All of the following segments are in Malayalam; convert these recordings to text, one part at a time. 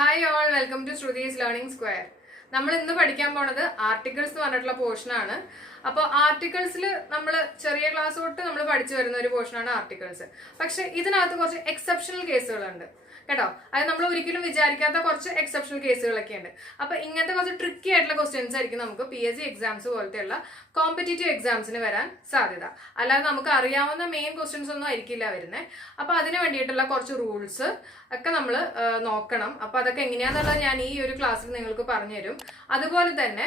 Hi all, welcome to Shruti's learning square. നമ്മൾ ഇന്ന് പഠിക്കാൻ പോണത് ആർട്ടിക്കിൾസ് എന്ന് പറഞ്ഞിട്ടുള്ള പോർഷനാണ്. അപ്പോൾ ആർട്ടിക്കിൾസിൽ നമ്മൾ ചെറിയ ക്ലാസ് തൊട്ട് നമ്മൾ പഠിച്ചു വരുന്ന ഒരു പോർഷനാണ് ആർട്ടിക്കിൾസ്. പക്ഷെ ഇതിനകത്ത് കുറച്ച് എക്സെപ്ഷണൽ കേസുകളുണ്ട് കേട്ടോ. അത് നമ്മൾ ഒരിക്കലും വിചാരിക്കാത്ത കുറച്ച് എക്സെപ്ഷണൽ കേസുകളൊക്കെ ഉണ്ട്. അപ്പൊ ഇങ്ങനത്തെ കുറച്ച് ട്രിക്കി ആയിട്ടുള്ള ക്വസ്റ്റ്യൻസ് ആയിരിക്കും നമുക്ക് PSC എക്സാംസ് പോലത്തെയുള്ള കോമ്പറ്റേറ്റീവ് എക്സാംസിന് വരാൻ സാധ്യത. അല്ലാതെ നമുക്ക് അറിയാവുന്ന മെയിൻ ക്വസ്റ്റ്യൻസ് ഒന്നും ആയിരിക്കില്ല വരുന്നത്. അപ്പൊ അതിന് വേണ്ടിയിട്ടുള്ള കുറച്ച് റൂൾസ് ഒക്കെ നമ്മൾ നോക്കണം. അപ്പൊ അതൊക്കെ എങ്ങനെയാന്നുള്ളത് ഞാൻ ഈ ഒരു ക്ലാസ്സിൽ നിങ്ങൾക്ക് പറഞ്ഞുതരും. അതുപോലെ തന്നെ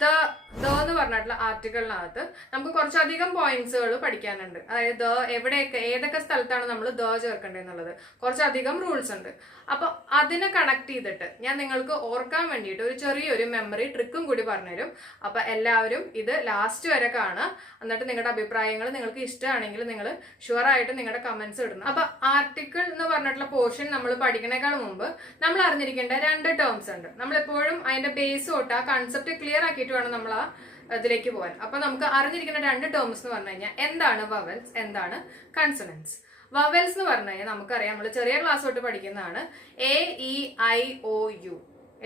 ദ എന്ന് പറഞ്ഞിട്ടുള്ള ആർട്ടിക്കിളിനകത്ത് നമുക്ക് കുറച്ചധികം പോയിന്റ്സുകൾ പഠിക്കാനുണ്ട്. അതായത് എവിടെയൊക്കെ ഏതൊക്കെ സ്ഥലത്താണ് നമ്മൾ ചേർക്കേണ്ടതെന്നുള്ളത് കുറച്ചധികം റൂൾസ് ഉണ്ട്. അപ്പൊ അതിനെ കണക്ട് ചെയ്തിട്ട് ഞാൻ നിങ്ങൾക്ക് ഓർക്കാൻ വേണ്ടിയിട്ട് ഒരു ചെറിയൊരു മെമ്മറി ട്രിക്കും കൂടി പറഞ്ഞുതരും. അപ്പൊ എല്ലാവരും ഇത് ലാസ്റ്റ് വരെ കാണുക. എന്നിട്ട് നിങ്ങളുടെ അഭിപ്രായങ്ങൾ നിങ്ങൾക്ക് ഇഷ്ടമാണെങ്കിൽ നിങ്ങൾ ഷുവർ ആയിട്ട് നിങ്ങളുടെ കമന്റ്സ് ഇടണം. അപ്പൊ ആർട്ടിക്കിൾ എന്ന് പറഞ്ഞിട്ടുള്ള പോർഷൻ നമ്മൾ പഠിക്കുന്നേക്കാൾ മുമ്പ് നമ്മൾ അറിഞ്ഞിരിക്കേണ്ട 2 ടേംസ് ഉണ്ട്. നമ്മളെപ്പോഴും അതിന്റെ ബേസ് തൊട്ട് ആ കൺസെപ്റ്റ് ക്ലിയർ ആക്കിയിട്ട് വേണം നമ്മൾ ആ ഇതിലേക്ക് പോകാൻ. അപ്പൊ നമുക്ക് അറിഞ്ഞിരിക്കുന്ന 2 ടേംസ് എന്ന് പറഞ്ഞു കഴിഞ്ഞാൽ എന്താണ് വവൽസ്, എന്താണ് കൺസണൻസ്. വവൽസ് എന്ന് പറഞ്ഞു കഴിഞ്ഞാൽ നമുക്കറിയാം, നമ്മൾ ചെറിയ ക്ലാസ് തൊട്ട് പഠിക്കുന്നതാണ്. AEIOU.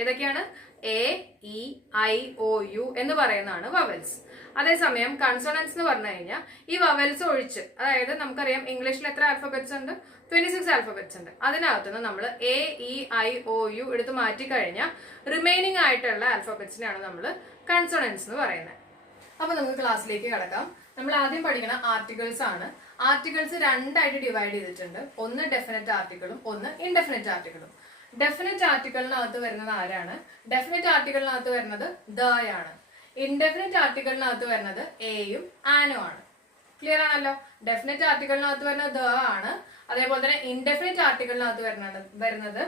ഏതൊക്കെയാണ്? AEIOU എന്ന് പറയുന്നതാണ് വവൽസ്. അതേസമയം കൺസണൻസ് എന്ന് പറഞ്ഞു കഴിഞ്ഞാൽ ഈ വവൽസ് ഒഴിച്ച്, അതായത് നമുക്കറിയാം ഇംഗ്ലീഷിൽ എത്ര ആൽഫബറ്റ്സ് ഉണ്ട്? 26 ആൽഫബറ്റ്സ് ഉണ്ട്. അതിനകത്തുനിന്ന് നമ്മൾ AEIOU എടുത്ത് മാറ്റി കഴിഞ്ഞാൽ റിമൈനിങ് ആയിട്ടുള്ള ആൽഫബറ്റ്സിനെയാണ് നമ്മൾ കൺസണൻസ് എന്ന് പറയുന്നത്. അപ്പൊ നമുക്ക് ക്ലാസ്സിലേക്ക് കടക്കാം. നമ്മൾ ആദ്യം പഠിക്കുന്ന ആർട്ടിക്കിൾസ് ആണ്. ആർട്ടിക്കിൾസ് 2 ആയിട്ട് ഡിവൈഡ് ചെയ്തിട്ടുണ്ട്. ഒന്ന് ഡെഫിനറ്റ് ആർട്ടിക്കിളും ഒന്ന് ഇൻഡെഫിനറ്റ് ആർട്ടിക്കിളും. ഡെഫിനറ്റ് ആർട്ടിക്കിളിനകത്ത് വരുന്നത് ആരാണ്? ഡെഫിനറ്റ് ആർട്ടിക്കിളിനകത്ത് വരുന്നത് ദ ആണ്. ഇൻഡെഫിനറ്റ് ആർട്ടിക്കിളിനകത്ത് വരുന്നത് എയും ആനും ആണ്. ക്ലിയർ ആണല്ലോ? ഡെഫിനറ്റ് ആർട്ടിക്കിളിനകത്ത് വരുന്നത് ദ ആണ്. അതേപോലെ തന്നെ ഇൻഡെഫിനറ്റ് ആർട്ടിക്കിളിനകത്ത് വരുന്നത്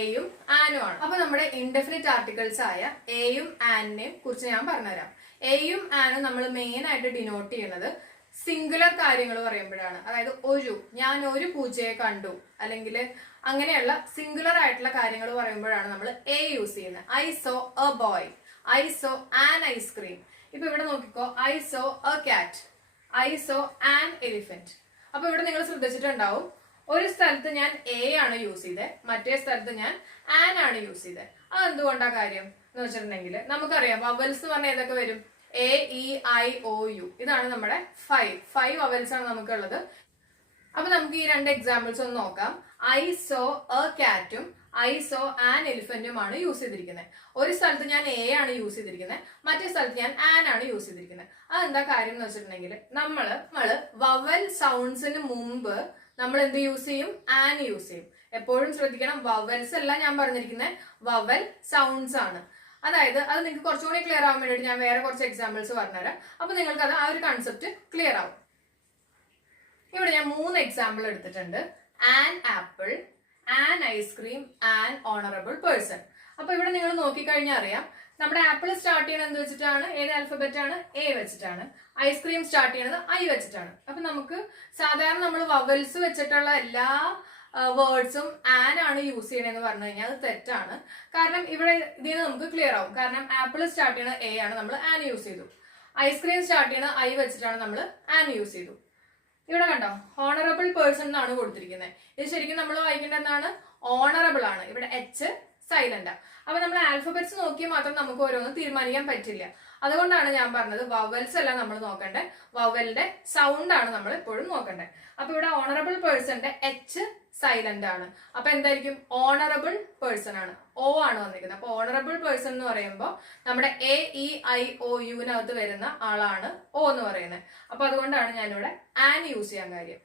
എയും ആനും ആണ്. അപ്പൊ നമ്മുടെ ഇൻഡെഫിനറ്റ് ആർട്ടിക്കിൾസ് ആയ എയും ആനിനെയും കുറിച്ച് ഞാൻ പറഞ്ഞുതരാം. എയും ആനും നമ്മൾ മെയിൻ ആയിട്ട് ഡിനോട്ട് ചെയ്യുന്നത് സിംഗുലർ കാര്യങ്ങൾ പറയുമ്പോഴാണ്. അതായത് ഞാൻ ഒരു പൂച്ചയെ കണ്ടു, അല്ലെങ്കിൽ അങ്ങനെയുള്ള സിംഗുലർ ആയിട്ടുള്ള കാര്യങ്ങൾ പറയുമ്പോഴാണ് നമ്മൾ എ യൂസ് ചെയ്യുന്നത്. I so A boy, I so an ice cream. ഇപ്പൊ ഇവിടെ നോക്കിക്കോ, ഐ സോ എ കാറ്റ്, ഐ സോ ആൻ എലിഫന്റ്. അപ്പൊ ഇവിടെ നിങ്ങൾ ശ്രദ്ധിച്ചിട്ടുണ്ടാവും, ഒരു സ്ഥലത്ത് ഞാൻ എ ആണ് യൂസ് ചെയ്തത്, മറ്റേ സ്ഥലത്ത് ഞാൻ ആൻ ആണ് യൂസ് ചെയ്തത്. അത് എന്തുകൊണ്ടാ കാര്യം എന്ന് വെച്ചിട്ടുണ്ടെങ്കിൽ നമുക്കറിയാം വവൽസ് എന്ന് പറഞ്ഞാൽ ഏതൊക്കെ വരും? AEIOU. ഇതാണ് നമ്മുടെ 5 വവൽസ് ആണ് നമുക്കുള്ളത്. അപ്പൊ നമുക്ക് ഈ 2 എക്സാമ്പിൾസ് ഒന്ന് നോക്കാം. ഐ സോ എ കാറ്റും ഐ സോ ആൻ എലിഫന്റുമാണ് യൂസ് ചെയ്തിരിക്കുന്നത്. ഒരു സ്ഥലത്ത് ഞാൻ എ ആണ് യൂസ് ചെയ്തിരിക്കുന്നത്, മറ്റേ സ്ഥലത്ത് ഞാൻ ആൻ ആണ് യൂസ് ചെയ്തിരിക്കുന്നത്. അതെന്താ കാര്യം എന്ന് വെച്ചിട്ടുണ്ടെങ്കിൽ നമ്മള് വവൽ സൗണ്ട്സിന് മുമ്പ് നമ്മൾ എന്ത് യൂസ് ചെയ്യും? ആൻ യൂസ് ചെയ്യും. എപ്പോഴും ശ്രദ്ധിക്കണം, വവൽസ് അല്ല ഞാൻ പറഞ്ഞിരിക്കുന്നത്, വവൽ സൗണ്ട്സ് ആണ്. അതായത് അത് നിങ്ങൾക്ക് കുറച്ചുകൂടി ക്ലിയർ ആവാൻ വേണ്ടിയിട്ട് ഞാൻ വേറെ കുറച്ച് എക്സാമ്പിൾസ് പറഞ്ഞുതരാം. അപ്പൊ നിങ്ങൾക്ക് അത് ആ ഒരു കൺസെപ്റ്റ് ക്ലിയർ ആവും. ഇവിടെ ഞാൻ 3 എക്സാമ്പിൾ എടുത്തിട്ടുണ്ട്. An apple, an ice cream, an honourable person. അപ്പൊ ഇവിടെ നിങ്ങൾ നോക്കിക്കഴിഞ്ഞാൽ അറിയാം, നമ്മുടെ ആപ്പിൾ സ്റ്റാർട്ട് ചെയ്യണത് എന്ത് വെച്ചിട്ടാണ്? ഏത് ആൽഫബറ്റ് ആണ്? A വെച്ചിട്ടാണ്. ഐസ്ക്രീം സ്റ്റാർട്ട് ചെയ്യണത് I വെച്ചിട്ടാണ്. അപ്പൊ നമുക്ക് സാധാരണ നമ്മൾ വവൽസ് വെച്ചിട്ടുള്ള എല്ലാ വേർഡ്സും ആൻ ആണ് യൂസ് ചെയ്യണമെന്ന് പറഞ്ഞു കഴിഞ്ഞാൽ അത് തെറ്റാണ്. കാരണം ഇവിടെ ഇതിന് നമുക്ക് ക്ലിയർ ആവും. കാരണം ആപ്പിൾ സ്റ്റാർട്ട് ചെയ്യണത് A ആണ്, നമ്മൾ ആൻ യൂസ് ചെയ്തു. ഐസ്ക്രീം സ്റ്റാർട്ട് ചെയ്യണത് I വെച്ചിട്ടാണ്, നമ്മൾ ആൻ യൂസ് ചെയ്തു. ഇവിടെ കണ്ടോ, ഓണറബിൾ പേഴ്സൺ എന്നാണ് കൊടുത്തിരിക്കുന്നത്. ഇത് ശരിക്കും നമ്മൾ വായിക്കേണ്ട എന്താണ്? ഓണറബിൾ ആണ്. ഇവിടെ H സൈലന്റ്. അപ്പൊ നമ്മൾ ആൽഫബറ്റ്സ് നോക്കിയാൽ മാത്രം നമുക്ക് ഓരോന്നും തീരുമാനിക്കാൻ പറ്റില്ല. അതുകൊണ്ടാണ് ഞാൻ പറഞ്ഞത് വവൽസ് അല്ല നമ്മൾ നോക്കണ്ടേ, വവലിന്റെ സൗണ്ട് ആണ് നമ്മൾ എപ്പോഴും നോക്കണ്ടേ. അപ്പൊ ഇവിടെ ഓണറബിൾ പേഴ്സന്റെ H സൈലന്റ് ആണ്. അപ്പൊ എന്തായിരിക്കും? ഓണറബിൾ പേഴ്സൺ ആണ്, O ആണ് വന്നിരിക്കുന്നത്. അപ്പൊ ഓണറബിൾ പേഴ്സൺ എന്ന് പറയുമ്പോൾ നമ്മുടെ AEIOUനകത്ത് വരുന്ന ആളാണ് O എന്ന് പറയുന്നത്. അപ്പൊ അതുകൊണ്ടാണ് ഞാനിവിടെ ആൻ യൂസ് ചെയ്യാൻ കാര്യം.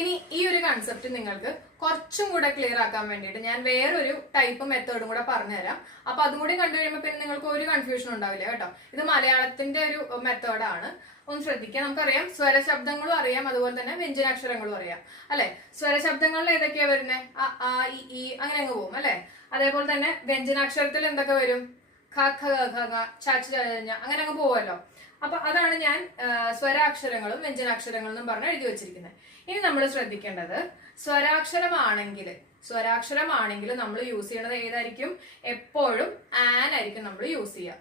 ഇനി ഈ ഒരു കൺസെപ്റ്റ് നിങ്ങൾക്ക് കുറച്ചും കൂടെ ക്ലിയർ ആക്കാൻ വേണ്ടിയിട്ട് ഞാൻ വേറൊരു ടൈപ്പ് മെത്തേഡും കൂടെ പറഞ്ഞുതരാം. അപ്പൊ അതും കൂടി കണ്ടു കഴിയുമ്പോൾ പിന്നെ നിങ്ങൾക്ക് ഒരു കൺഫ്യൂഷൻ ഉണ്ടാവില്ല കേട്ടോ. ഇത് മലയാളത്തിന്റെ ഒരു മെത്തേഡാണ്. ഒന്ന് ശ്രദ്ധിക്കാം. നമുക്കറിയാം സ്വരശബ്ദങ്ങളും അറിയാം, അതുപോലെ തന്നെ വ്യഞ്ജനാക്ഷരങ്ങളും അറിയാം അല്ലെ. സ്വരശബ്ദങ്ങളിൽ ഏതൊക്കെയാ വരുന്നത്? അ, ആ, ഇ അങ്ങനെ അങ്ങ് പോകും അല്ലെ. അതേപോലെ തന്നെ വ്യഞ്ജനാക്ഷരത്തിൽ എന്തൊക്കെ വരും? ഖ, ഖ, ഖ, ഖ, ച, ച, അങ്ങനെ അങ്ങ് പോവല്ലോ. അപ്പൊ അതാണ് ഞാൻ സ്വരാക്ഷരങ്ങളും വ്യഞ്ജനാക്ഷരങ്ങളും എന്നും പറഞ്ഞ് എഴുതി വെച്ചിരിക്കുന്നത്. ഇനി നമ്മൾ ശ്രദ്ധിക്കേണ്ടത്, സ്വരാക്ഷരമാണെങ്കിൽ നമ്മൾ യൂസ് ചെയ്യണത് ഏതായിരിക്കും? എപ്പോഴും ആൻ ആയിരിക്കും നമ്മൾ യൂസ് ചെയ്യുക.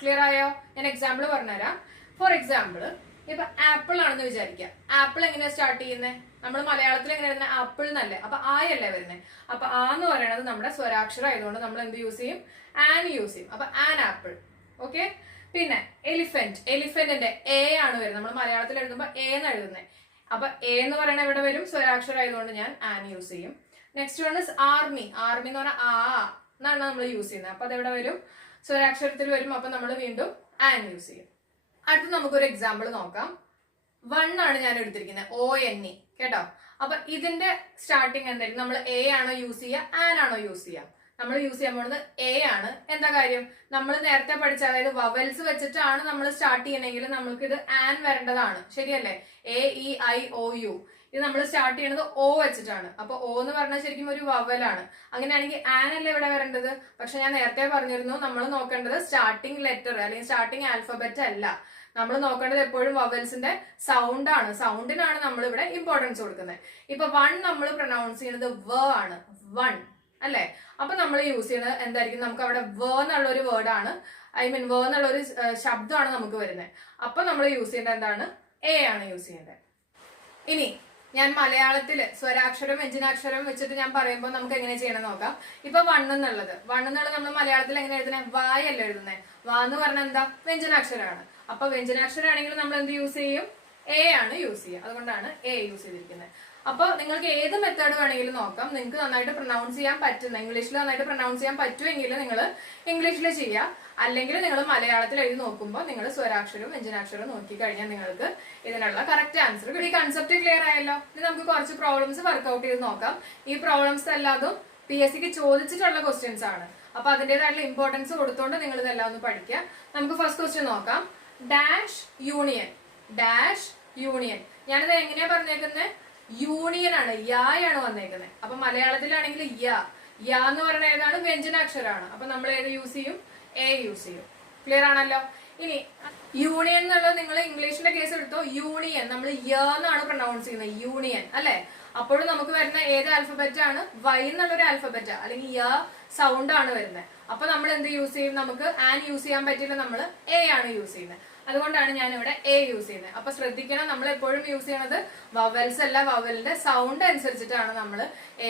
ക്ലിയർ ആയോ? ഞാൻ എക്സാമ്പിൾ പറഞ്ഞുതരാം. ഫോർ എക്സാമ്പിൾ ഇപ്പൊ ആപ്പിൾ ആണെന്ന് വിചാരിക്കാം. ആപ്പിൾ എങ്ങനെയാ സ്റ്റാർട്ട് ചെയ്യുന്നത്? നമ്മൾ മലയാളത്തിൽ എങ്ങനെ വരുന്നത്? ആപ്പിൾ എന്നല്ലേ, അപ്പൊ ആയല്ലേ വരുന്നത്. അപ്പൊ ആ എന്ന് പറയുന്നത് നമ്മുടെ സ്വരാക്ഷരം ആയതുകൊണ്ട് നമ്മൾ എന്ത് യൂസ് ചെയ്യും? ആൻ യൂസ് ചെയ്യും. അപ്പൊ ആൻ ആപ്പിൾ. ഓക്കെ. പിന്നെ എലിഫന്റ്, എലിഫന്റിന്റെ എ ആണ് വരുന്നത്. നമ്മൾ മലയാളത്തിൽ എഴുതുമ്പോൾ എ എന്ന് എഴുതുന്നത്. അപ്പൊ എ എന്ന് പറയുന്നത് എവിടെ വരും? സ്വരാക്ഷരം ആയതുകൊണ്ട് ഞാൻ ആൻ യൂസ് ചെയ്യും. Next one is army. Army എന്ന് പറഞ്ഞാൽ ആ എന്നാണ് നമ്മൾ യൂസ് ചെയ്യുന്നത്. അപ്പൊ അതെവിടെ വരും? സ്വരാക്ഷരത്തിൽ വരും. അപ്പൊ നമ്മൾ വീണ്ടും ആൻ യൂസ് ചെയ്യും. അടുത്ത് നമുക്കൊരു എക്സാമ്പിൾ നോക്കാം. 1 ആണ് ഞാൻ എടുത്തിരിക്കുന്നത്, ONE. കേട്ടോ. അപ്പൊ ഇതിന്റെ സ്റ്റാർട്ടിങ് എന്തായിരിക്കും? നമ്മൾ എ ആണോ യൂസ് ചെയ്യുക, ആൻ ആണോ യൂസ് ചെയ്യുക? നമ്മൾ യൂസ് ചെയ്യാൻ പോകുന്നത് എ ആണ്. എന്താ കാര്യം? നമ്മൾ നേരത്തെ പഠിച്ച, അതായത് വവൽസ് വെച്ചിട്ടാണ് നമ്മൾ സ്റ്റാർട്ട് ചെയ്യണമെങ്കിൽ നമ്മൾക്ക് ഇത് ആൻ വരേണ്ടതാണ്. ശരിയല്ലേ? AEIOU. ഇത് നമ്മൾ സ്റ്റാർട്ട് ചെയ്യണത് O വെച്ചിട്ടാണ്. അപ്പൊ O എന്ന് പറഞ്ഞാൽ ശരിക്കും ഒരു വവലാണ്. അങ്ങനെയാണെങ്കിൽ ആൻ അല്ലേ ഇവിടെ വരേണ്ടത്? പക്ഷെ ഞാൻ നേരത്തെ പറഞ്ഞിരുന്നു, നമ്മൾ നോക്കേണ്ടത് സ്റ്റാർട്ടിംഗ് ലെറ്റർ അല്ലെങ്കിൽ സ്റ്റാർട്ടിംഗ് ആൽഫബറ്റ് അല്ല. നമ്മൾ നോക്കേണ്ടത് എപ്പോഴും വവൽസിന്റെ സൗണ്ട് ആണ്. സൗണ്ടിനാണ് നമ്മൾ ഇവിടെ ഇമ്പോർട്ടൻസ് കൊടുക്കുന്നത്. ഇപ്പൊ 1 നമ്മൾ പ്രൊനൗൺസ് ചെയ്യുന്നത് വ ആണ്. 1 അല്ലെ? അപ്പൊ നമ്മൾ യൂസ് ചെയ്യുന്നത് എന്തായിരിക്കും? നമുക്ക് അവിടെ വ എന്നുള്ള ഒരു വേർഡാണ്, വ എന്നുള്ള ഒരു ശബ്ദമാണ് നമുക്ക് വരുന്നത്. അപ്പൊ നമ്മൾ യൂസ് ചെയ്യേണ്ടത് എന്താണ്? എ ആണ് യൂസ് ചെയ്യേണ്ടത്. ഇനി ഞാൻ മലയാളത്തില് സ്വരാക്ഷരം വ്യഞ്ജനാക്ഷരം വെച്ചിട്ട് ഞാൻ പറയുമ്പോൾ നമുക്ക് എങ്ങനെ ചെയ്യണം നോക്കാം. ഇപ്പൊ 1 എന്നുള്ളത് നമ്മൾ മലയാളത്തിൽ എങ്ങനെ എഴുതുന്നത്? വായല്ല എഴുതുന്നത്. വാ എന്ന് പറഞ്ഞാൽ എന്താ? വ്യഞ്ജനാക്ഷരമാണ്. അപ്പൊ വ്യഞ്ജനാക്ഷരമാണെങ്കിൽ നമ്മൾ എന്ത് യൂസ് ചെയ്യും? എ ആണ് യൂസ് ചെയ്യുക. അതുകൊണ്ടാണ് എ യൂസ് ചെയ്തിരിക്കുന്നത്. അപ്പൊ നിങ്ങൾക്ക് ഏത് മെത്തേഡ് വേണമെങ്കിലും നോക്കാം. നിങ്ങൾക്ക് നന്നായിട്ട് പ്രൊനൗൺസ് ചെയ്യാൻ പറ്റുന്ന, ഇംഗ്ലീഷിൽ നന്നായിട്ട് പ്രൊനൗൺസ് ചെയ്യാൻ പറ്റുമെങ്കിൽ നിങ്ങൾ ഇംഗ്ലീഷിൽ ചെയ്യുക. അല്ലെങ്കിൽ നിങ്ങൾ മലയാളത്തിൽ എഴുതി നോക്കുമ്പോൾ നിങ്ങൾ സ്വരാക്ഷരവും വ്യഞ്ജനാക്ഷരവും നോക്കി കഴിഞ്ഞാൽ നിങ്ങൾക്ക് ഇതിനുള്ള കറക്റ്റ് ആൻസർ കിട്ടും. ഈ കൺസെപ്റ്റ് ക്ലിയർ ആയല്ലോ. ഇനി നമുക്ക് കുറച്ച് പ്രോബ്ലംസ് വർക്ക്ഔട്ട് ചെയ്ത് നോക്കാം. ഈ പ്രോബ്ലംസ് എല്ലാതും PSCക്ക് ചോദിച്ചിട്ടുള്ള ക്വസ്റ്റ്യൻസ് ആണ്. അപ്പൊ അതിന്റേതായിട്ടുള്ള ഇമ്പോർട്ടൻസ് കൊടുത്തോണ്ട് നിങ്ങൾ ഇതെല്ലാം ഒന്ന് പഠിക്കുക. നമുക്ക് ഫസ്റ്റ് ക്വസ്റ്റ്യൻ നോക്കാം. Dash union. Dash union. ഞാനിത് എങ്ങനെയാ പറഞ്ഞേക്കുന്നത്? യൂണിയൻ ആണ്, യായാണ് വന്നേക്കുന്നത്. അപ്പൊ മലയാളത്തിലാണെങ്കിൽ യാ എന്ന് പറയുന്നത് ഏതാണ്? വ്യഞ്ജനാക്ഷരമാണ്. അപ്പൊ നമ്മൾ ഏത് യൂസ് ചെയ്യും? എ യൂസ് ചെയ്യും. ക്ലിയർ ആണല്ലോ. ഇനി യൂണിയൻ എന്നുള്ളത് നിങ്ങൾ ഇംഗ്ലീഷിന്റെ കേസ് എടുത്തോ. യൂണിയൻ നമ്മൾ യ എന്നാണ് പ്രൊനൗൺസ് ചെയ്യുന്നത്. യൂണിയൻ അല്ലെ? അപ്പോഴും നമുക്ക് വരുന്ന ഏത് ആൽഫബറ്റ് ആണ്? വൈ എന്നുള്ളൊരു ആൽഫബറ്റ് അല്ലെങ്കിൽ യ സൗണ്ട് ആണ് വരുന്നത്. അപ്പൊ നമ്മൾ എന്ത് യൂസ് ചെയ്യും? നമുക്ക് ആൻ യൂസ് ചെയ്യാൻ പറ്റില്ല, നമ്മൾ എ ആണ് യൂസ് ചെയ്യുന്നത്. അതുകൊണ്ടാണ് ഞാൻ ഇവിടെ എ യൂസ് ചെയ്യുന്നത്. അപ്പൊ ശ്രദ്ധിക്കണം, നമ്മൾ എപ്പോഴും യൂസ് ചെയ്യണത് വവൽസ് അല്ല, വവലിന്റെ സൗണ്ട് അനുസരിച്ചിട്ടാണ് നമ്മൾ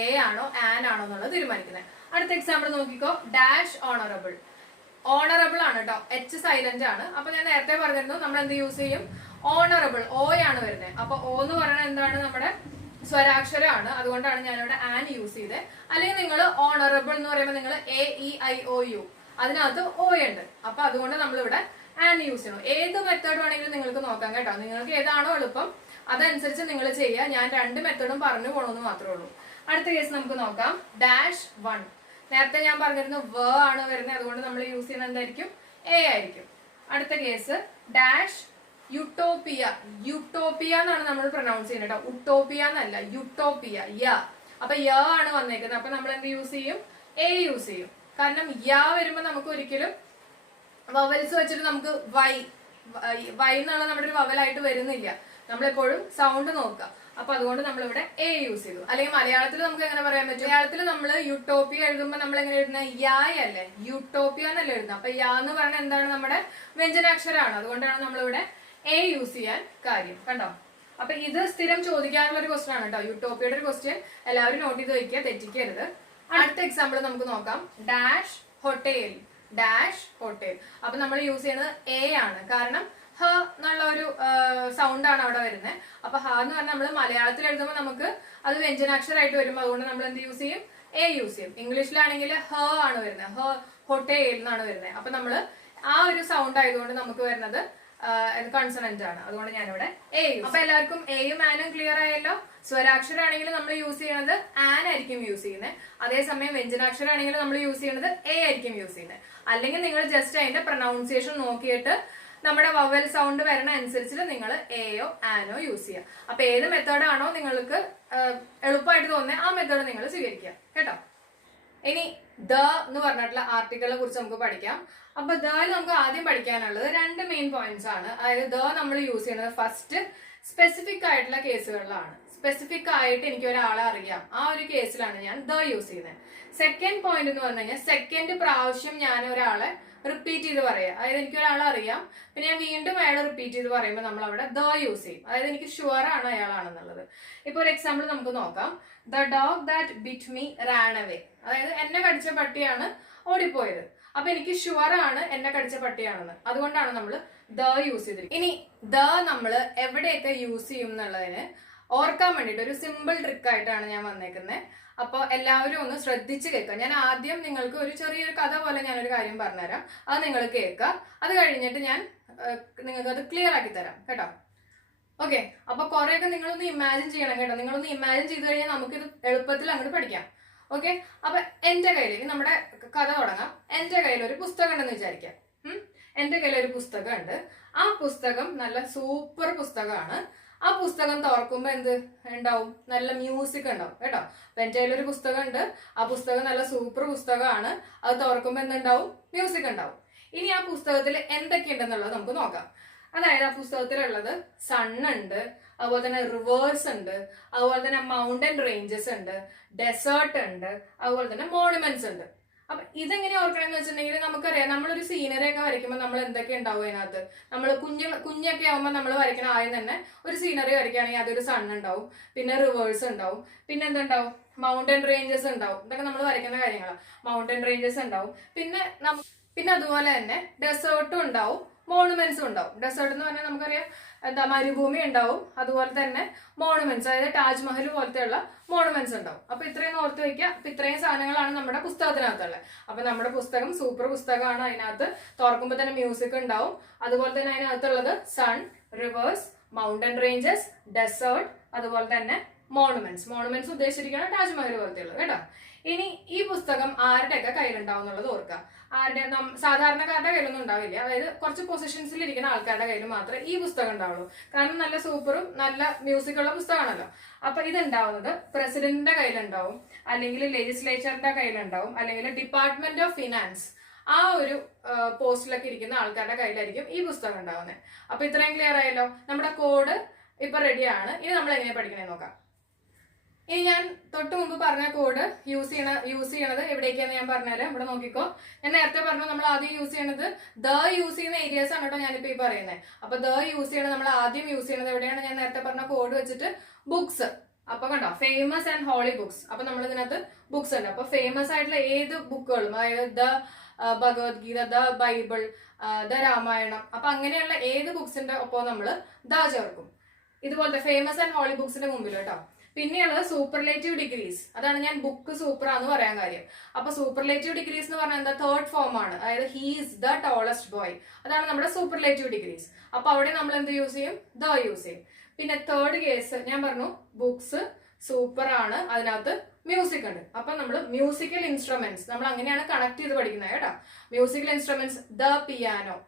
എ ആണോ ആൻ ആണോ എന്നുള്ളത് തീരുമാനിക്കുന്നത്. അടുത്ത എക്സാമ്പിൾ നോക്കിക്കോ. Dash honourable. ഓണറബിൾ ആണ് കേട്ടോ, H സൈലന്റ് ആണ്. അപ്പൊ ഞാൻ നേരത്തെ പറഞ്ഞിരുന്നു നമ്മൾ എന്ത് യൂസ് ചെയ്യും? ഓണറബിൾ, O ആണ് വരുന്നത്. അപ്പൊ O എന്ന് പറയുന്നത് എന്താണ്? നമ്മുടെ സ്വരാക്ഷരമാണ്. അതുകൊണ്ടാണ് ഞാനിവിടെ ആൻ യൂസ് ചെയ്തത്. അല്ലെങ്കിൽ നിങ്ങൾ ഓണറബിൾ എന്ന് പറയുമ്പോൾ നിങ്ങൾ AEIOU, അതിനകത്ത് O ഉണ്ട്. അപ്പൊ അതുകൊണ്ട് നമ്മളിവിടെ ആൻ യൂസ് ചെയ്യണം. ഏത് മെത്തേഡ് വേണമെങ്കിലും നിങ്ങൾക്ക് നോക്കാം കേട്ടോ. നിങ്ങൾക്ക് ഏതാണോ എളുപ്പം അതനുസരിച്ച് നിങ്ങൾ ചെയ്യുക. ഞാൻ 2 മെത്തേഡും പറഞ്ഞു പോകണമെന്ന് മാത്രമേ ഉള്ളൂ. അടുത്ത കേസ് നമുക്ക് നോക്കാം. ഡാഷ് 1. നേരത്തെ ഞാൻ പറഞ്ഞിരുന്നു വ ആണ് വരുന്നത്. അതുകൊണ്ട് നമ്മൾ യൂസ് ചെയ്യുന്നത് എന്തായിരിക്കും? എ ആയിരിക്കും. അടുത്ത കേസ് ഡാഷ് യുട്ടോപ്പിയ. യുട്ടോപ്പിയ എന്നാണ് നമ്മൾ പ്രൊനൗൺസ് ചെയ്യുന്നത് കേട്ടോ. ഉട്ടോപ്പിയ എന്നല്ല, യുട്ടോപ്പിയ. യ. അപ്പൊ യ ആണ് വന്നേക്കുന്നത്. അപ്പൊ നമ്മൾ എന്ത് യൂസ് ചെയ്യും? എ യൂസ് ചെയ്യും. കാരണം യ വരുമ്പോ നമുക്ക് ഒരിക്കലും വവൽസ് വെച്ചിട്ട് നമുക്ക് വൈ എന്നുള്ള നമ്മുടെ ഒരു വവലായിട്ട് വരുന്നില്ല. നമ്മളെപ്പോഴും സൗണ്ട് നോക്കുക. അപ്പൊ അതുകൊണ്ട് നമ്മൾ ഇവിടെ എ യൂസ് ചെയ്തു. അല്ലെങ്കിൽ മലയാളത്തിൽ നമുക്ക് എങ്ങനെ പറയാൻ പറ്റും? മലയാളത്തിൽ നമ്മൾ യുട്ടോപ്പിയ എഴുതുമ്പോൾ നമ്മൾ എങ്ങനെ എഴുതുന്നത്? യായ് അല്ലേ, യൂട്ടോപ്പിയ എന്നല്ല എഴുതുന്നത്. അപ്പൊ യാ എന്ന് പറഞ്ഞാൽ എന്താണ്? നമ്മുടെ വ്യഞ്ജനാക്ഷരമാണ്. അതുകൊണ്ടാണ് നമ്മളിവിടെ എ യൂസ് ചെയ്യാൻ കാര്യം. കണ്ടോ? അപ്പൊ ഇത് സ്ഥിരം ചോദിക്കാനുള്ള ഒരു ക്വസ്റ്റ്യൻ ആണ് കേട്ടോ. യൂട്ടോപ്പിയുടെ ഒരു ക്വസ്റ്റ്യൻ എല്ലാവരും നോട്ട് ചെയ്ത് വയ്ക്കുക, തെറ്റിക്കരുത്. അടുത്ത എക്സാമ്പിൾ നമുക്ക് നോക്കാം. Dash hotel. Dash hotel. അപ്പൊ നമ്മൾ യൂസ് ചെയ്യുന്നത് എ ആണ്. കാരണം ഹ എന്നുള്ള ഒരു സൗണ്ട് ആണ് അവിടെ വരുന്നത്. അപ്പൊ ഹ എന്ന് പറഞ്ഞാൽ നമ്മൾ മലയാളത്തിൽ എഴുതുമ്പോൾ നമുക്ക് അത് വ്യഞ്ജനാക്ഷരമായിട്ട് വരുമ്പോൾ അതുകൊണ്ട് നമ്മൾ എന്ത് യൂസ് ചെയ്യും? എ യൂസ് ചെയ്യും. ഇംഗ്ലീഷിലാണെങ്കിൽ ഹ ആണ് വരുന്നത്. ഹ ഹോട്ടൽ എന്നാണ് വരുന്നത്. അപ്പൊ നമ്മള് ആ ഒരു സൗണ്ട് ആയതുകൊണ്ട് നമുക്ക് വരുന്നത് കൺസണന്റ് ആണ്. അതുകൊണ്ട് ഞാനിവിടെ എ യൂസ്. അപ്പൊ എല്ലാവർക്കും എയും ആനും ക്ലിയർ ആയല്ലോ. സ്വരാക്ഷരാണെങ്കിൽ നമ്മൾ യൂസ് ചെയ്യുന്നത് ആൻ ആയിരിക്കും യൂസ് ചെയ്യുന്നത്. അതേസമയം വ്യഞ്ജനാക്ഷരാണെങ്കിൽ നമ്മൾ യൂസ് ചെയ്യുന്നത് എ ആയിരിക്കും യൂസ് ചെയ്യുന്നത്. അല്ലെങ്കിൽ നിങ്ങൾ ജസ്റ്റ് അതിന്റെ പ്രൊനൗൺസിയേഷൻ നോക്കിയിട്ട് നമ്മുടെ വവൽ സൗണ്ട് വരണ അനുസരിച്ചിട്ട് നിങ്ങൾ എയോ ആനോ യൂസ് ചെയ്യുക. അപ്പൊ ഏത് മെത്തേഡാണോ നിങ്ങൾക്ക് എളുപ്പമായിട്ട് തോന്നുന്നത് ആ മെത്തേഡ് നിങ്ങൾ സ്വീകരിക്കുക കേട്ടോ. ഇനി ദ എന്ന് പറഞ്ഞിട്ടുള്ള ആർട്ടിക്കിളിനെ കുറിച്ച് നമുക്ക് പഠിക്കാം. അപ്പൊ ദയിൽ നമുക്ക് ആദ്യം പഠിക്കാനുള്ളത് 2 മെയിൻ പോയിന്റ്സ് ആണ്. അതായത് ദ നമ്മൾ യൂസ് ചെയ്യുന്നത് ഫസ്റ്റ് സ്പെസിഫിക് ആയിട്ടുള്ള കേസുകളിലാണ്. സ്പെസിഫിക് ആയിട്ട് എനിക്ക് ഒരാളെ അറിയാം, ആ ഒരു കേസിലാണ് ഞാൻ ദ യൂസ് ചെയ്യുന്നത്. സെക്കൻഡ് പോയിന്റ് എന്ന് പറഞ്ഞു കഴിഞ്ഞാൽ സെക്കൻഡ് പ്രാവശ്യം ഞാൻ ഒരാളെ റിപ്പീറ്റ് ചെയ്ത് പറയുക. അതായത് എനിക്ക് ഒരാളെ അറിയാം, പിന്നെ ഞാൻ വീണ്ടും അയാൾ റിപ്പീറ്റ് ചെയ്ത് പറയുമ്പോൾ നമ്മൾ അവിടെ ദ യൂസ് ചെയ്യും. അതായത് എനിക്ക് ഷുവർ ആണ് അയാളാണെന്നുള്ളത്. ഇപ്പൊ ഒരു എക്സാമ്പിൾ നമുക്ക് നോക്കാം. The dog that bit me Rann away. അതായത് എന്നെ കടിച്ച പട്ടിയാണ് ഓടിപ്പോയത്. അപ്പൊ എനിക്ക് ഷുവർ ആണ് എന്നെ കടിച്ച പട്ടിയാണെന്ന്. അതുകൊണ്ടാണ് നമ്മൾ ദ യൂസ് ചെയ്തിരിക്കുന്നത്. ഇനി ദ നമ്മൾ എവിടെയൊക്കെ യൂസ് ചെയ്യും എന്നുള്ളതിന് ഓർക്കാൻ വേണ്ടിയിട്ട് ഒരു സിമ്പിൾ ട്രിക്ക് ആയിട്ടാണ് ഞാൻ വന്നേക്കുന്നത്. അപ്പോൾ എല്ലാവരും ഒന്ന് ശ്രദ്ധിച്ച് കേൾക്കുക. ഞാൻ ആദ്യം നിങ്ങൾക്ക് ഒരു ചെറിയൊരു കഥ പോലെ ഞാനൊരു കാര്യം പറഞ്ഞുതരാം, അത് നിങ്ങൾ കേൾക്കുക. അത് കഴിഞ്ഞിട്ട് ഞാൻ നിങ്ങൾക്ക് അത് ക്ലിയർ ആക്കി തരാം കേട്ടോ. ഓക്കെ, അപ്പൊ കുറെയൊക്കെ നിങ്ങളൊന്ന് ഇമാജിൻ ചെയ്യണം കേട്ടോ. നിങ്ങളൊന്ന് ഇമാജിൻ ചെയ്ത് കഴിഞ്ഞാൽ നമുക്കിത് എളുപ്പത്തിൽ അങ്ങോട്ട് പഠിക്കാം. ഓക്കെ, അപ്പൊ എന്റെ കയ്യിൽ നമ്മുടെ കഥ തുടങ്ങാം. എന്റെ കയ്യിൽ ഒരു പുസ്തകം ഉണ്ടെന്ന് വിചാരിക്കാം. എന്റെ കയ്യിൽ ഒരു പുസ്തകം ഉണ്ട്. ആ പുസ്തകം നല്ല സൂപ്പർ പുസ്തകമാണ്. ആ പുസ്തകം തുറക്കുമ്പോ എന്ത് ഉണ്ടാവും? നല്ല മ്യൂസിക് ഉണ്ടാവും കേട്ടോ. അപ്പൊ എന്റെ കയ്യിലൊരു പുസ്തകം ഉണ്ട്. ആ പുസ്തകം നല്ല സൂപ്പർ പുസ്തകമാണ്. അത് തുറക്കുമ്പോ എന്തുണ്ടാവും? മ്യൂസിക് ഉണ്ടാവും. ഇനി ആ പുസ്തകത്തിൽ എന്തൊക്കെയുണ്ടെന്നുള്ളത് നമുക്ക് നോക്കാം. അതായത് ആ പുസ്തകത്തിലുള്ളത് സണ്ണുണ്ട്, അതുപോലെ തന്നെ റിവേഴ്സ് ഉണ്ട്, അതുപോലെ തന്നെ മൗണ്ടൻ റേഞ്ചസ് ഉണ്ട്, ഡെസേർട്ട് ഉണ്ട്, അതുപോലെ തന്നെ മോണുമെന്റ്സ് ഉണ്ട്. അപ്പൊ ഇതെങ്ങനെ ഓർക്കണം എന്ന് വെച്ചിട്ടുണ്ടെങ്കിൽ നമുക്കറിയാം, നമ്മളൊരു സീനറി ഒക്കെ വരയ്ക്കുമ്പോൾ നമ്മൾ എന്തൊക്കെ ഉണ്ടാവും അതിനകത്ത്. നമ്മൾ കുഞ്ഞൊക്കെ ആവുമ്പോൾ നമ്മൾ വരയ്ക്കണ ആദ്യം തന്നെ ഒരു സീനറി വരയ്ക്കുകയാണെങ്കിൽ അതൊരു സൺ ഉണ്ടാവും, പിന്നെ റിവേഴ്സ് ഉണ്ടാവും, പിന്നെ എന്തുണ്ടാവും? മൗണ്ടൻ റേഞ്ചസ് ഉണ്ടാവും. ഇതൊക്കെ നമ്മൾ വരയ്ക്കുന്ന കാര്യങ്ങളാണ്. മൗണ്ടൻ റേഞ്ചസ് ഉണ്ടാവും, പിന്നെ അതുപോലെ തന്നെ ഡെസേർട്ടും ഉണ്ടാവും, മോണുമെന്റ്സും ഉണ്ടാവും. ഡെസേർട്ട് എന്ന് പറഞ്ഞാൽ നമുക്കറിയാം എന്താ, മരുഭൂമി ഉണ്ടാവും, അതുപോലെ തന്നെ മോണുമെന്റ്സ്, അതായത് താജ്മഹൽ പോലത്തെയുള്ള മോണുമെന്റ്സ് ഉണ്ടാവും. അപ്പൊ ഇത്രയും ഓർത്ത് വെക്കുക. അപ്പൊ ഇത്രയും സാധനങ്ങളാണ് നമ്മുടെ പുസ്തകത്തിനകത്തുള്ളത്. അപ്പൊ നമ്മുടെ പുസ്തകം സൂപ്പർ പുസ്തകമാണ്. അതിനകത്ത് തുറക്കുമ്പോൾ തന്നെ മ്യൂസിക് ഉണ്ടാവും. അതുപോലെ തന്നെ അതിനകത്തുള്ളത് sun, rivers, mountain ranges, desert, അതുപോലെ തന്നെ മോണുമെന്റ്സ് ഉദ്ദേശിച്ചിരിക്കുകയാണ് താജ്മഹൽ പോലത്തെയുള്ളത് കേട്ടോ. ഇനി ഈ പുസ്തകം ആരുടെയൊക്കെ കയ്യിലുണ്ടാവും എന്നുള്ളത് ഓർക്കുക. സാധാരണക്കാരുടെ കയ്യിലൊന്നും ഉണ്ടാവില്ല. അതായത് കുറച്ച് പൊസിഷൻസിൽ ഇരിക്കുന്ന ആൾക്കാരുടെ കയ്യിൽ മാത്രമേ ഈ പുസ്തകം ഉണ്ടാവുള്ളൂ. കാരണം നല്ല സൂപ്പറും നല്ല മ്യൂസിക്കുള്ള പുസ്തകമാണല്ലോ. അപ്പൊ ഇത് ഉണ്ടാവുന്നത് പ്രസിഡന്റിന്റെ കയ്യിലുണ്ടാവും, അല്ലെങ്കിൽ ലെജിസ്ലേച്ചറിന്റെ കയ്യിലുണ്ടാവും, അല്ലെങ്കിൽ ഡിപ്പാർട്ട്മെന്റ് ഓഫ് ഫിനാൻസ്, ആ ഒരു പോസ്റ്റിലൊക്കെ ഇരിക്കുന്ന ആൾക്കാരുടെ കയ്യിലായിരിക്കും ഈ പുസ്തകം ഉണ്ടാവുന്നത്. അപ്പൊ ഇത്രയും ക്ലിയർ ആയല്ലോ. നമ്മുടെ കോഡ് ഇപ്പൊ റെഡിയാണ്. ഇനി നമ്മൾ എങ്ങനെ പഠിക്കണേ നോക്കാം. ഇനി ഞാൻ തൊട്ട് മുമ്പ് പറഞ്ഞ കോഡ് യൂസ് ചെയ്യണത് എവിടേക്കാന്ന് ഞാൻ പറഞ്ഞുതരാം. ഇവിടെ നോക്കിക്കോ. ഞാൻ നേരത്തെ പറഞ്ഞു നമ്മൾ ആദ്യം യൂസ് ചെയ്യണത് യൂസ് ചെയ്യുന്ന ഏരിയാസ് ആണ് കേട്ടോ ഞാനിപ്പോ ഈ പറയുന്നത്. അപ്പൊ യൂസ് ചെയ്യണത് നമ്മൾ ആദ്യം യൂസ് ചെയ്യണത് എവിടെയാണ്? ഞാൻ നേരത്തെ പറഞ്ഞ കോഡ് വെച്ചിട്ട് ബുക്സ്. അപ്പൊ കണ്ടോ, ഫേമസ് ആൻഡ് ഹോളി ബുക്സ്. അപ്പൊ നമ്മൾ ഇതിനകത്ത് ബുക്സ് ഉണ്ട്. അപ്പൊ ഫേമസ് ആയിട്ടുള്ള ഏത് ബുക്കുകളും, അതായത് ഭഗവത്ഗീത, ബൈബിൾ, രാമായണം, അപ്പൊ അങ്ങനെയുള്ള ഏത് ബുക്സിന്റെ ഒപ്പം നമ്മൾ ചേർക്കും. ഇതുപോലത്തെ ഫേമസ് ആൻഡ് ഹോളി ബുക്സിന്റെ മുമ്പിൽ കേട്ടോ. പിന്നെയുള്ളത് സൂപ്പർലേറ്റീവ് ഡിഗ്രീസ്. അതാണ് ഞാൻ ബുക്ക് സൂപ്പറാന്ന് പറയാൻ കാര്യം. അപ്പൊ സൂപ്പർലേറ്റീവ് ഡിഗ്രീസ് എന്ന് പറഞ്ഞാൽ എന്താ? തേർഡ് ഫോം ആണ്. അതായത് ഹീസ് ദ ടോളസ്റ്റ് ബോയ്. അതാണ് നമ്മുടെ സൂപ്പർലേറ്റീവ് ഡിഗ്രീസ്. അപ്പൊ അവിടെ നമ്മൾ എന്ത് യൂസ് ചെയ്യും? യൂസ് ചെയ്യും. പിന്നെ തേർഡ് കേസ് ഞാൻ പറഞ്ഞു, ബുക്സ് സൂപ്പർ ആണ്, അതിനകത്ത് മ്യൂസിക് ഉണ്ട്. അപ്പൊ നമ്മൾ മ്യൂസിക്കൽ ഇൻസ്ട്രുമെന്റ്സ് നമ്മൾ അങ്ങനെയാണ് കണക്ട് ചെയ്ത് പഠിക്കുന്നത് കേട്ടോ. Musical instruments piano,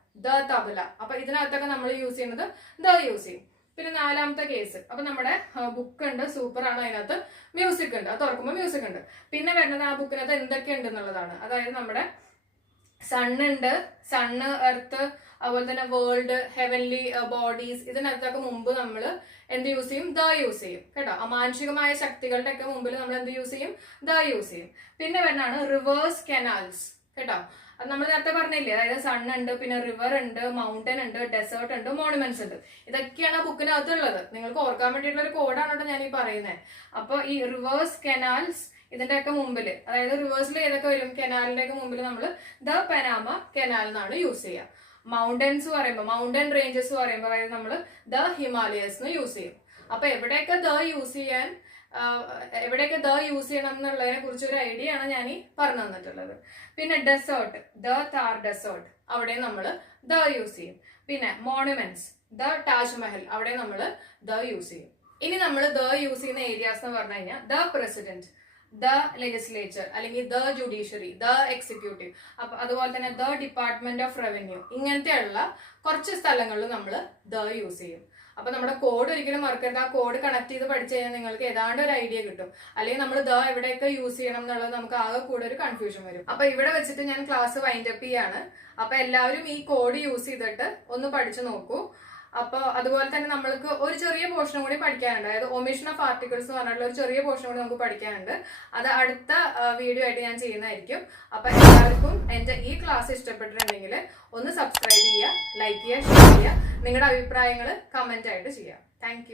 tabla. അപ്പൊ ഇതിനകത്തൊക്കെ നമ്മൾ യൂസ് ചെയ്യുന്നത് യൂസ് ചെയ്യും. പിന്നെ നാലാമത്തെ കേസ്, അപ്പൊ നമ്മുടെ ബുക്ക് ഉണ്ട്, സൂപ്പർ ആണ്, അതിനകത്ത് മ്യൂസിക് ഉണ്ട്, അത് തുറക്കുമ്പോൾ മ്യൂസിക് ഉണ്ട്. പിന്നെ വരുന്നത് ആ ബുക്കിനകത്ത് എന്തൊക്കെ ഉണ്ട് എന്നുള്ളതാണ്. അതായത് നമ്മുടെ സണ്ണ്, എർത്ത്, അതുപോലെ തന്നെ വേൾഡ്, ഹെവൻലി ബോഡീസ്, ഇതിനകത്തൊക്കെ മുമ്പ് നമ്മൾ എന്ത് യൂസ് ചെയ്യും? യൂസ് ചെയ്യും കേട്ടോ. അമാനുഷികമായ ശക്തികളുടെ ഒക്കെ മുമ്പിൽ നമ്മൾ എന്ത് യൂസ് ചെയ്യും? യൂസ് ചെയ്യും. പിന്നെ വരുന്നതാണ് റിവേഴ്സ്, കനാൽസ് കേട്ടോ. അത് നമ്മൾ നേരത്തെ പറഞ്ഞില്ലേ, അതായത് സൺ ഉണ്ട്, പിന്നെ റിവർ ഉണ്ട്, മൗണ്ടൻ ഉണ്ട്, ഡെസേർട്ട് ഉണ്ട്, മോണുമെന്റ്സ് ഉണ്ട്. ഇതൊക്കെയാണ് ആ ബുക്കിനകത്തുള്ളത്. നിങ്ങൾക്ക് ഓർക്കാൻ വേണ്ടിയിട്ടുള്ള ഒരു കോഡാണ് കേട്ടോ ഞാൻ ഈ പറയുന്നത്. അപ്പൊ ഈ റിവേഴ്സ്, കനാൽസ്, ഇതിന്റെ ഒക്കെ മുമ്പിൽ, അതായത് റിവേഴ്സിൽ ഏതൊക്കെ വരും? കനാലിന്റെ ഒക്കെ മുമ്പിൽ നമ്മൾ പനാമ കനാൽ എന്നാണ് യൂസ് ചെയ്യുക. മൗണ്ടൻസ് പറയുമ്പോൾ, മൗണ്ടൻ റേഞ്ചസ് പറയുമ്പോൾ, അതായത് നമ്മൾ ഹിമാലയസ് എന്ന് യൂസ് ചെയ്യും. അപ്പൊ എവിടെയൊക്കെ യൂസ് ചെയ്യാൻ, എവിടെയൊക്കെ യൂസ് ചെയ്യണം എന്നുള്ളതിനെ കുറിച്ച് ഒരു ഐഡിയ ആണ് ഞാൻ ഈ പറഞ്ഞു തന്നിട്ടുള്ളത്. പിന്നെ ഡെസേർട്ട്, താർ ഡെസേർട്ട്, അവിടെ നമ്മൾ യൂസ് ചെയ്യും. പിന്നെ മോണുമെന്റ്സ്, താജ്മഹൽ, അവിടെ നമ്മൾ യൂസ് ചെയ്യും. ഇനി നമ്മൾ യൂസ് ചെയ്യുന്ന ഏരിയാസ് എന്ന് പറഞ്ഞു കഴിഞ്ഞാൽ പ്രസിഡന്റ്, ലെജിസ്ലേച്ചർ, അല്ലെങ്കിൽ ജുഡീഷ്യറി, എക്സിക്യൂട്ടീവ്, അപ്പൊ അതുപോലെ തന്നെ ഡിപ്പാർട്ട്മെന്റ് ഓഫ് റവന്യൂ, ഇങ്ങനത്തെയുള്ള കുറച്ച് സ്ഥലങ്ങളിൽ നമ്മൾ യൂസ് ചെയ്യും. അപ്പൊ നമ്മുടെ കോഡ് ഒരിക്കലും മറക്കരുത്. ആ കോഡ് കണക്ട് ചെയ്ത് പഠിച്ചു കഴിഞ്ഞാൽ നിങ്ങൾക്ക് ഏതാണ്ട് ഒരു ഐഡിയ കിട്ടും. അല്ലെങ്കിൽ നമ്മൾ എവിടെയൊക്കെ യൂസ് ചെയ്യണം എന്നുള്ളത് നമുക്ക് ആകെ കൂടെ ഒരു കൺഫ്യൂഷൻ വരും. അപ്പൊ ഇവിടെ വെച്ചിട്ട് ഞാൻ ക്ലാസ് വൈൻഡ് അപ്പ് ചെയ്യാണ്. അപ്പൊ എല്ലാവരും ഈ കോഡ് യൂസ് ചെയ്തിട്ട് ഒന്ന് പഠിച്ചു നോക്കൂ. അപ്പോൾ അതുപോലെ തന്നെ നമ്മൾക്ക് ഒരു ചെറിയ പോർഷൻ കൂടി പഠിക്കാനുണ്ട്, അതായത് ഒമിഷൻ ഓഫ് ആർട്ടിക്കിൾസ് എന്ന് പറഞ്ഞിട്ടുള്ള ഒരു ചെറിയ പോർഷൻ കൂടി നമുക്ക് പഠിക്കാനുണ്ട്. അത് അടുത്ത വീഡിയോ ആയിട്ട് ഞാൻ ചെയ്യുന്നതായിരിക്കും. അപ്പൊ എല്ലാവർക്കും എന്റെ ഈ ക്ലാസ് ഇഷ്ടപ്പെട്ടിട്ടുണ്ടെങ്കിൽ ഒന്ന് സബ്സ്ക്രൈബ് ചെയ്യുക, ലൈക്ക് ചെയ്യുക, ഷെയർ ചെയ്യുക, നിങ്ങളുടെ അഭിപ്രായങ്ങൾ കമന്റ് ആയിട്ട് ചെയ്യുക. താങ്ക്